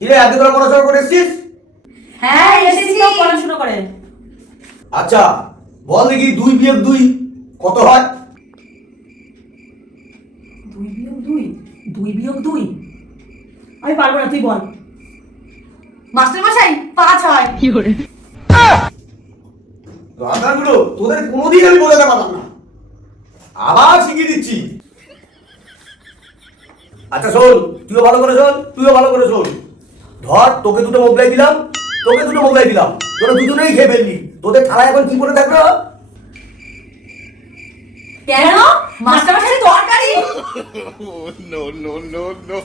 কিরে আজকে তোরা পড়াশোনা করে এসেছিস? হ্যাঁ এসেছি তো পড়াশোনা করে। আচ্ছা বল দেখি 2 - 2 কত হয়? 2 - 2 2 - 2 আমি পারবো না, তুই বল। মাস্টার মশাই 5 হয়। কি করে? রাধাগুলো তোদের কোনোদিন আমি বোঝাতে পারলাম না, আবার শিখিয়ে দিচ্ছি। আচ্ছা শোন, তুইও ভালো করে শোন, তুইও ভালো করে শোন। ধর তোকে 2টো মোগলাই দিলাম, তোকে 2টো মোগলাই দিলাম, তোরা দুজনেই খেয়ে ফেললি। তোদের থালায় এখন কি পড়ে থাকলো? কেন? মাস্টার মশাই তরকারি। No, no, no, no.